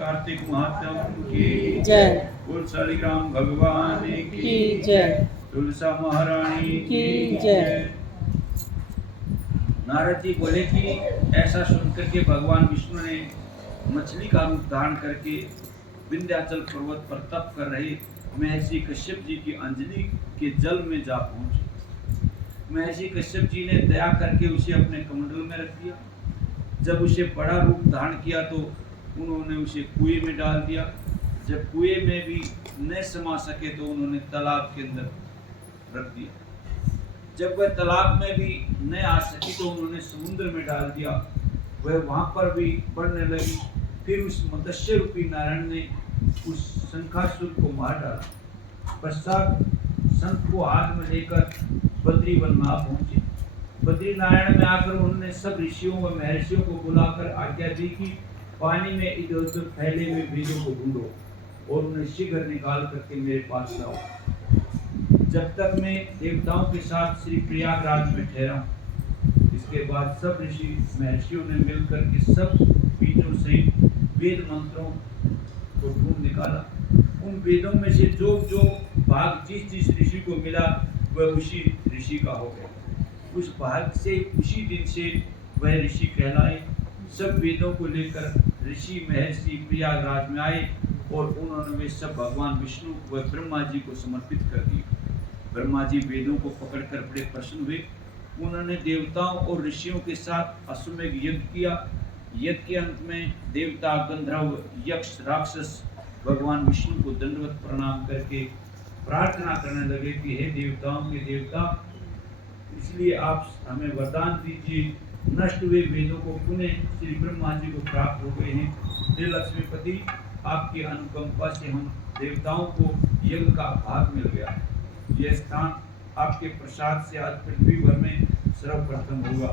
कार्तिक महात्म की जय। बोल शालिग्राम भगवान की जय। तुलसा महारानी की जय। नारद जी बोले कि ऐसा सुनकर के भगवान विष्णु ने मछली का रूप धारण करके विंध्याचल पर्वत पर तप कर रहे महर्षि कश्यप जी की अंजलि के जल में जा पहुंचे। महर्षि कश्यप जी ने दया करके उसे अपने कमंडल में रख दिया। जब उसे बड़ा रूप धारण किया तो उन्होंने उसे कुएं में डाल दिया। जब कुएं में भी न समा सके तो उन्होंने तालाब के अंदर रख दिया। जब वह तालाब में भी न आ सकी तो उन्होंने समुद्र में डाल दिया। वह वहां पर भी बढ़ने लगी। फिर उस मत्स्य रूपी नारायण ने उस शंखासुर को मार डाला। पश्चात शंख को हाथ में लेकर बद्री वन में पहुंचे। बद्री नारायण में आकर उन्होंने सब ऋषियों व महर्षियों को बुलाकर आज्ञा दी कि पानी में इधर उधर फैले हुए बीजों को ढूंढो और उन्हें शीघ्र निकाल करके मेरे पास लाओ। जब तक मैं देवताओं के साथ श्री प्रयागराज में ठहरा। इसके बाद सब ऋषि महर्षियों ने मिलकर के सब बीजों से वेद मंत्रों को ढूंढ निकाला। उन वेदों में से जो जो भाग जिस ऋषि को मिला वह उसी ऋषि का हो गया। उस भाग से उसी दिन से वह ऋषि कहलाए। सब वेदों को लेकर ऋषि महर्षि प्रयागराज में आए और उन्होंने वे सब भगवान विष्णु व ब्रह्मा जी को समर्पित कर दिए। ब्रह्मा जी वेदों को पकड़कर बड़े प्रसन्न हुए। उन्होंने देवताओं और ऋषियों के साथ अश्वमेध यज्ञ किया। यज्ञ के अंत में देवता गंधर्व यक्ष राक्षस भगवान विष्णु को दंडवत प्रणाम करके प्रार्थना करने लगे कि हे देवताओं के देवता, इसलिए आप हमें वरदान दीजिए। नष्ट हुए वेदों को पुनः श्री ब्रह्मा जी को प्राप्त हो गए हैं। हे लक्ष्मीपति, आपकी अनुकंपा से हम देवताओं को यज्ञ का भाग मिल गया। यह स्थान आपके प्रसाद से आज पृथ्वी भर में सर्वप्रथम होगा।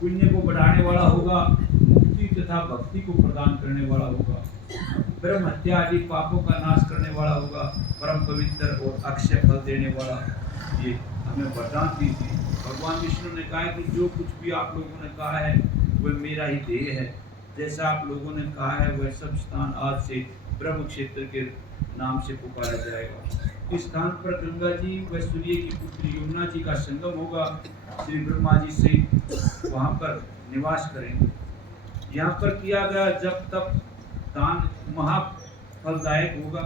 पुण्य को बढ़ाने वाला होगा, मुक्ति तथा भक्ति को प्रदान करने वाला होगा, ब्रह्म हत्या आदि पापों का नाश करने वाला होगा, परम पवित्र और अक्षय फल देने वाला। ये हमें वरदान दीजिए। भगवान विष्णु ने कहा कि जो कुछ भी आप लोगों ने कहा है वह मेरा ही देह है। जैसा आप लोगों ने कहा है वह सब स्थान आज से ब्रह्म क्षेत्र के नाम से पुकारा जाएगा। इस स्थान पर गंगा जी व सूर्य की पुत्री यमुना जी का संगम होगा। श्री ब्रह्मा जी से वहां पर निवास करेंगे। यहाँ पर किया गया जब तब दान महाफलदायक होगा।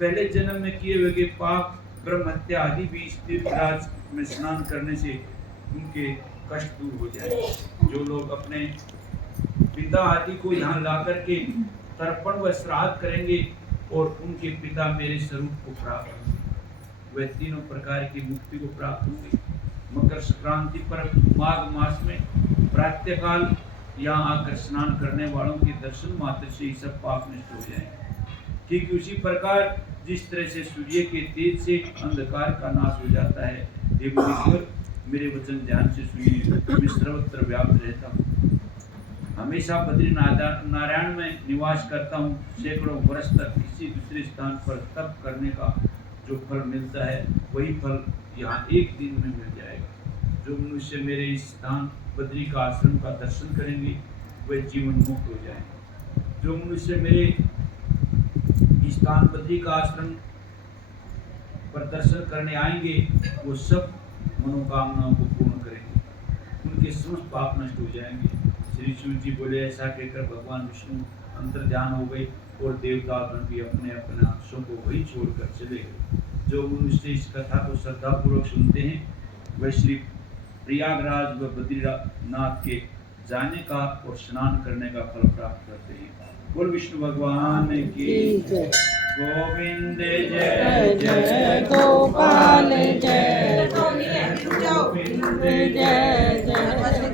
पहले जन्म में किए हुए पाप ब्रह्म हत्या आदि भी इस तीर्थराज में स्नान करने से उनके कष्ट दूर हो जाएंगे। जो लोग अपने पिता आदि को यहाँ ला करके तर्पण व श्राद्ध करेंगे और उनके पिता मेरे स्वरूप को प्राप्त होंगे, वे तीनों प्रकार की मुक्ति को प्राप्त होंगे। मकर संक्रांति पर माघ मास में प्रातःकाल यहाँ आकर स्नान करने वालों के दर्शन मात्र से ही सब पाप नष्ट हो जाएंगे। ठीक उसी प्रकार जिस तरह से सूर्य के तेज से अंधकार का नाश हो जाता है, हे मुनीश्वर मेरे वचन ध्यान से सुनिए। मैं सर्वत्र व्याप्त रहता हूँ, हमेशा बद्री नारायण में निवास करता हूँ। सैकड़ों वर्ष तक किसी दूसरे स्थान पर तप करने का जो फल मिलता है वही फल यहाँ एक दिन में मिल जाएगा। जो मनुष्य मेरे इस स्थान बद्री का आश्रम का दर्शन करेंगे वह जीवन मुक्त हो जाएंगे। जो मनुष्य मेरे स्थान बद्री का आश्रम पर दर्शन करने आएंगे वो सब मनोकामनाओं को पूर्ण करेंगे, उनके समस्त पाप नष्ट हो जाएंगे। श्री शिव जी बोले, ऐसा कहकर भगवान विष्णु अंतर ध्यान हो गए और देवता भी अपने अपने अंशों को वही छोड़कर चले गए। जो मनुष्य इस कथा को श्रद्धापूर्वक सुनते हैं वह श्री प्रयागराज व बद्रीनाथ के जाने का और स्नान करने का फल प्राप्त करते हैं। बोल विष्णु भगवान की जय। गोविंद जय जय गोपाल जय। गोविंद जय जय।